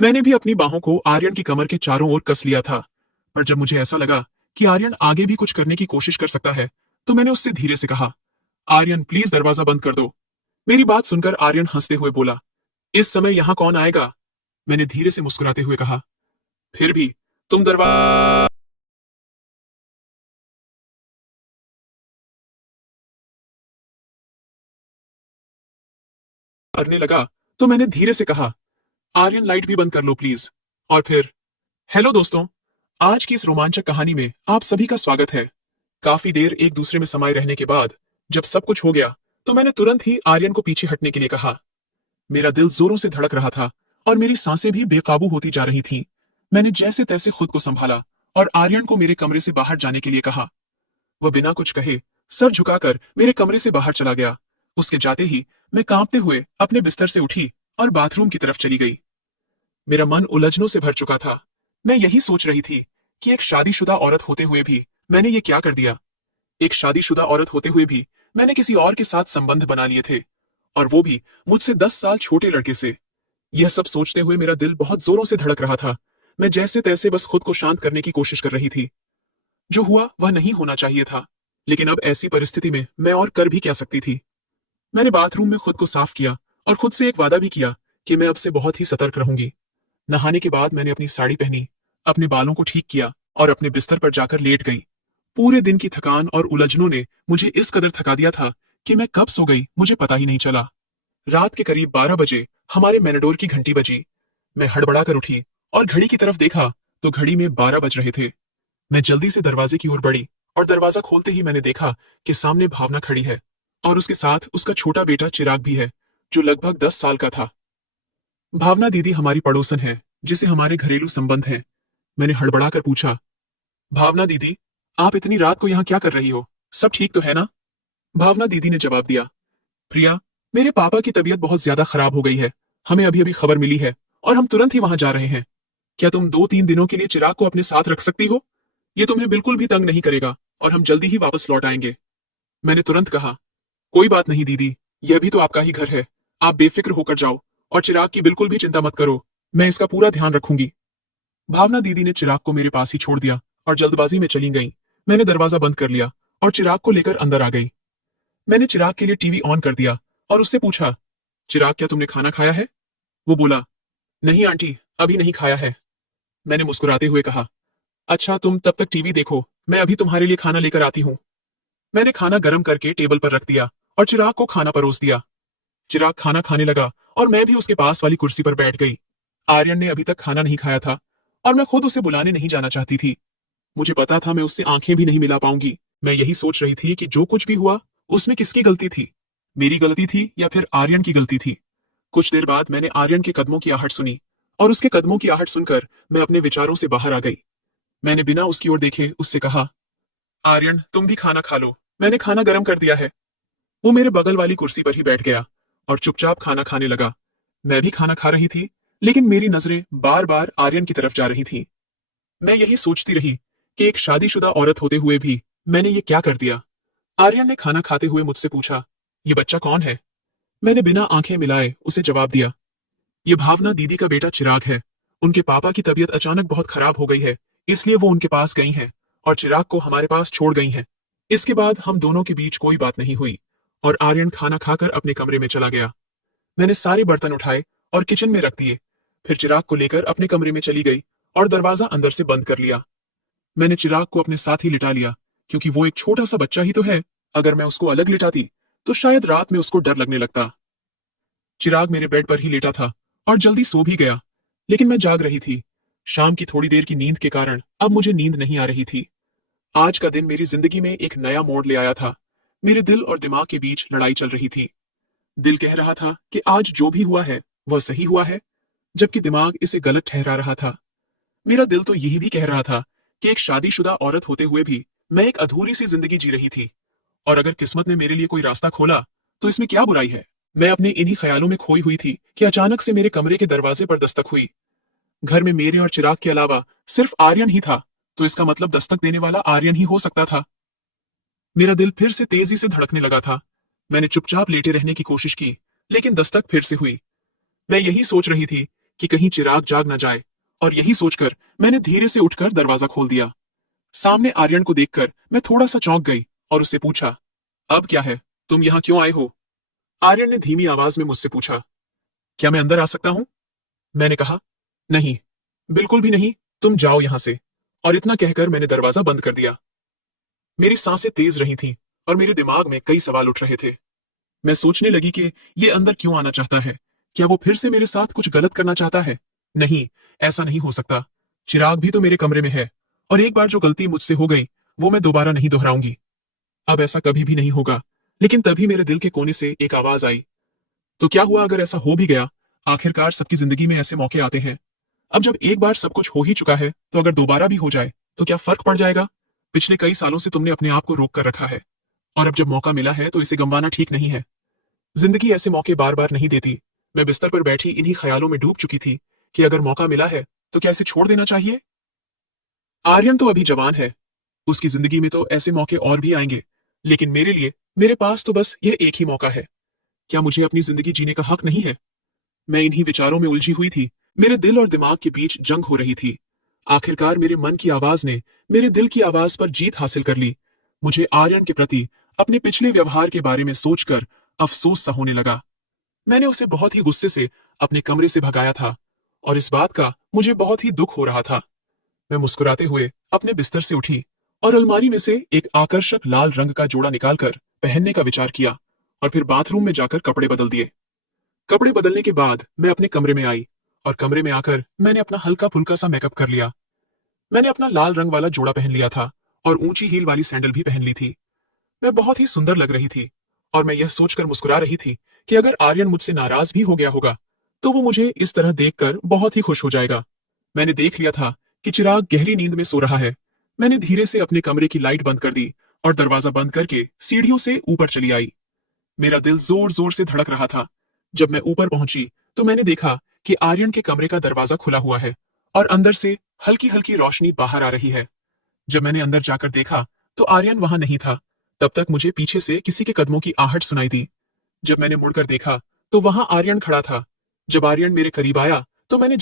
मैंने भी अपनी बाहों को आर्यन की कमर के चारों ओर कस लिया था, पर जब मुझे ऐसा लगा कि आर्यन आगे भी कुछ करने की कोशिश कर सकता है, तो मैंने उससे धीरे से कहा, आर्यन प्लीज दरवाजा बंद कर दो। मेरी बात सुनकर आर्यन हंसते हुए बोला, इस समय यहाँ कौन आएगा? मैंने धीरे से मुस्कुराते हुए कहा, फिर भी तुम दरवाजा करने लगा तो मैंने धीरे से कहा, आर्यन लाइट भी बंद कर लो प्लीज। और फिर हेलो दोस्तों, आज की इस रोमांचक कहानी में आप सभी का स्वागत है। काफी देर एक दूसरे में समाये रहने के बाद जब सब कुछ हो गया तो मैंने तुरंत ही आर्यन को पीछे हटने के लिए कहा। मेरा दिल जोरों से धड़क रहा था और मेरी सांसें भी बेकाबू होती जा रही थीं। मैंने जैसे तैसे खुद को संभाला और आर्यन को मेरे कमरे से बाहर जाने के लिए कहा। वह बिना कुछ कहे सर झुकाकर मेरे कमरे से बाहर चला गया। उसके जाते ही मैं कांपते हुए अपने बिस्तर से उठी और बाथरूम की तरफ चली गई। मेरा मन उलझनों से भर चुका था। मैं यही सोच रही थी कि एक शादीशुदा औरत होते हुए भी मैंने ये क्या कर दिया। एक शादीशुदा औरत होते हुए भी मैंने किसी और के साथ संबंध बना लिए थे, और वो भी मुझसे 10 साल छोटे लड़के से। यह सब सोचते हुए मेरा दिल बहुत जोरों से धड़क रहा था। मैं जैसे तैसे बस खुद को शांत करने की कोशिश कर रही थी। जो हुआ वह नहीं होना चाहिए था, लेकिन अब ऐसी परिस्थिति में मैं और कर भी क्या सकती थी। मैंने बाथरूम में खुद को साफ किया और खुद से एक वादा भी किया कि मैं अब से बहुत ही सतर्क रहूंगी। नहाने के बाद मैंने अपनी साड़ी पहनी, अपने बालों को ठीक किया और अपने बिस्तर पर जाकर लेट गई। पूरे दिन की थकान और उलझनों ने मुझे इस कदर थका दिया था कि मैं कब सो गई मुझे पता ही नहीं चला। रात के करीब 12 बजे हमारे मैनेडोर की घंटी बजी। मैं हड़बड़ा कर उठी और घड़ी की तरफ देखा तो घड़ी में 12 बज रहे थे। मैं जल्दी से दरवाजे की ओर बढ़ी और दरवाजा खोलते ही मैंने देखा कि सामने भावना खड़ी है और उसके साथ उसका छोटा बेटा चिराग भी है, जो लगभग 10 साल का था। भावना दीदी हमारी पड़ोसन है जिसे हमारे घरेलू संबंध हैं। मैंने हड़बड़ाकर पूछा, भावना दीदी, आप इतनी रात को यहाँ क्या कर रही हो? सब ठीक तो है ना? भावना दीदी ने जवाब दिया, प्रिया, मेरे पापा की तबीयत बहुत ज्यादा खराब हो गई है। हमें अभी अभी खबर मिली है और हम तुरंत ही वहां जा रहे हैं। क्या तुम 2-3 दिनों के लिए चिराग को अपने साथ रख सकती हो? ये तुम्हें बिल्कुल भी तंग नहीं करेगा और हम जल्दी ही वापस लौट आएंगे। मैंने तुरंत कहा, कोई बात नहीं दीदी, यह भी तो आपका ही घर है। आप बेफिक्र होकर जाओ और चिराग की बिल्कुल भी चिंता मत करो। मैं इसका पूरा ध्यान रखूंगी। भावना दीदी ने चिराग को मेरे पास ही छोड़ दिया और जल्दबाजी में चली गई। मैंने दरवाजा बंद कर लिया और चिराग को लेकर अंदर आ गई। मैंने चिराग के लिए टीवी ऑन कर दिया और उससे पूछा, चिराग क्या तुमने खाना खाया है? वो बोला, नहीं आंटी, अभी नहीं खाया है। मैंने मुस्कुराते हुए कहा, अच्छा तुम तब तक टीवी देखो, मैं अभी तुम्हारे लिए खाना लेकर आती हूँ। मैंने खाना गर्म करके टेबल पर रख दिया और चिराग को खाना परोस दिया। चिराग खाना खाने लगा और मैं भी उसके पास वाली कुर्सी पर बैठ गई। आर्यन ने अभी तक खाना नहीं खाया था और मैं खुद उसे बुलाने नहीं जाना चाहती थी। मुझे पता था मैं उससे आंखें भी नहीं मिला पाऊंगी। मैं यही सोच रही थी कि जो कुछ भी हुआ उसमें किसकी गलती थी, मेरी गलती थी या फिर आर्यन की गलती थी। कुछ देर बाद मैंने आर्यन के कदमों की आहट सुनी और उसके कदमों की आहट सुनकर मैं अपने विचारों से बाहर आ गई। मैंने बिना उसकी ओर देखे उससे कहा, आर्यन तुम भी खाना खा लो, मैंने खाना गर्म कर दिया है। वो मेरे बगल वाली कुर्सी पर ही बैठ गया और चुपचाप खाना खाने लगा। मैं भी खाना खा रही थी, लेकिन मेरी नजरें बार बार आर्यन की तरफ जा रही थीं। मैं यही सोचती रही कि एक शादीशुदा औरत होते हुए भी मैंने ये क्या कर दिया। आर्यन ने खाना खाते हुए मुझसे पूछा, ये बच्चा कौन है? मैंने बिना आंखें मिलाए उसे जवाब दिया, ये भावना दीदी का बेटा चिराग है। उनके पापा की तबीयत अचानक बहुत खराब हो गई है, इसलिए वो उनके पास गई हैं और चिराग को हमारे पास छोड़ गई हैं। इसके बाद हम दोनों के बीच कोई बात नहीं हुई और आर्यन खाना खाकर अपने कमरे में चला गया। मैंने सारे बर्तन उठाए और किचन में रख दिए, फिर चिराग को लेकर अपने कमरे में चली गई और दरवाजा अंदर से बंद कर लिया। मैंने चिराग को अपने साथ ही लिटा लिया, क्योंकि वो एक छोटा सा बच्चा ही तो है। अगर मैं उसको अलग लिटाती तो शायद रात में उसको डर लगने लगता। चिराग मेरे बेड पर ही लेटा था और जल्दी सो भी गया, लेकिन मैं जाग रही थी। शाम की थोड़ी देर की नींद के कारण अब मुझे नींद नहीं आ रही थी। आज का दिन मेरी जिंदगी में एक नया मोड़ ले आया था। मेरे दिल और दिमाग के बीच लड़ाई चल रही थी। दिल कह रहा था कि आज जो भी हुआ है वह सही हुआ है, जबकि दिमाग इसे गलत ठहरा रहा था। मेरा दिल तो यही भी कह रहा था कि एक शादीशुदा औरत होते हुए भी मैं एक अधूरी सी जिंदगी जी रही थी, और अगर किस्मत ने मेरे लिए कोई रास्ता खोला तो इसमें क्या बुराई है। मैं अपने इन्हीं ख्यालों में खोई हुई थी कि अचानक से मेरे कमरे के दरवाजे पर दस्तक हुई। घर में मेरे और चिराग के अलावा सिर्फ आर्यन ही था, तो इसका मतलब दस्तक देने वाला आर्यन ही हो सकता था। मेरा दिल फिर से तेजी से धड़कने लगा था। मैंने चुपचाप लेटे रहने की कोशिश की, लेकिन दस्तक फिर से हुई। मैं यही सोच रही थी कि कहीं चिराग जाग न जाए, और यही सोचकर मैंने धीरे से उठकर दरवाजा खोल दिया। सामने आर्यन को देखकर मैं थोड़ा सा चौंक गई और उससे पूछा, अब क्या है, तुम यहाँ क्यों आए हो? आर्यन ने धीमी आवाज में मुझसे पूछा, क्या मैं अंदर आ सकता हूं? मैंने कहा, नहीं, बिल्कुल भी नहीं, तुम जाओ यहां से। और इतना कहकर मैंने दरवाजा बंद कर दिया। मेरी सांसें तेज रही थीं और मेरे दिमाग में कई सवाल उठ रहे थे। मैं सोचने लगी कि ये अंदर क्यों आना चाहता है? क्या वो फिर से मेरे साथ कुछ गलत करना चाहता है? नहीं, ऐसा नहीं हो सकता। चिराग भी तो मेरे कमरे में है, और एक बार जो गलती मुझसे हो गई वो मैं दोबारा नहीं दोहराऊंगी। अब ऐसा कभी भी नहीं होगा। लेकिन तभी मेरे दिल के कोने से एक आवाज आई, तो क्या हुआ अगर ऐसा हो भी गया? आखिरकार सबकी जिंदगी में ऐसे मौके आते हैं। अब जब एक बार सब कुछ हो ही चुका है, तो अगर दोबारा भी हो जाए तो क्या फर्क पड़ जाएगा? पिछले कई सालों से तुमने अपने आप को रोक कर रखा है, और अब जब मौका मिला है तो इसे गंवाना ठीक नहीं है। जिंदगी ऐसे मौके बार बार नहीं देती। मैं बिस्तर पर बैठी इन्हीं ख्यालों में डूब चुकी थी कि अगर मौका मिला है तो क्या इसे छोड़ देना चाहिए? आर्यन तो अभी जवान है, उसकी जिंदगी में तो ऐसे मौके और भी आएंगे, लेकिन मेरे लिए, मेरे पास तो बस यह एक ही मौका है। क्या मुझे अपनी जिंदगी जीने का हक नहीं है? मैं इन्हीं विचारों में उलझी हुई थी। मेरे दिल और दिमाग के बीच जंग हो रही थी। आखिरकार मेरे मन की आवाज ने मेरे दिल की आवाज पर जीत हासिल कर ली। मुझे आर्यन के प्रति अपने पिछले व्यवहार के बारे में सोचकर अफसोस सा होने लगा। मैंने उसे बहुत ही गुस्से से अपने कमरे से भगाया था, और इस बात का मुझे बहुत ही दुख हो रहा था। मैं मुस्कुराते हुए अपने बिस्तर से उठी और अलमारी में से एक आकर्षक लाल रंग का जोड़ा निकालकर पहनने का विचार किया, और फिर बाथरूम में जाकर कपड़े बदल दिए। कपड़े बदलने के बाद मैं अपने कमरे में आई, और कमरे में आकर मैंने अपना हल्का फुल्का सा मेकअप कर लिया। मैंने अपना लाल रंग वाला जोड़ा पहन लिया था और ऊंची हील वाली सैंडल भी पहन ली थी। मैं बहुत ही सुंदर लग रही थी, और मैं यह सोचकर मुस्कुरा रही थी कि अगर आर्यन मुझसे नाराज भी हो गया होगा तो वो मुझे इस तरह देखकर बहुत ही खुश हो जाएगा। मैंने देख लिया था कि चिराग गहरी नींद में सो रहा है। मैंने धीरे से अपने कमरे की लाइट बंद कर दी और दरवाजा बंद करके सीढ़ियों से ऊपर चली आई। मेरा दिल जोर जोर से धड़क रहा था। जब मैं ऊपर पहुंची तो मैंने देखा कि आर्यन के कमरे का दरवाजा खुला हुआ है और अंदर से हल्की हल्की रोशनी बाहर आ रही है। जब मैंने अंदर जाकर देखा तो आर्यन वहां नहीं था। तब तक मुझे पीछे से किसी के कदमों की आहट सुनाई दी। जब मैंने मुड़कर देखा तो वहां आर्यन खड़ा था। जब आर्यन मेरे करीब आया तो मैंने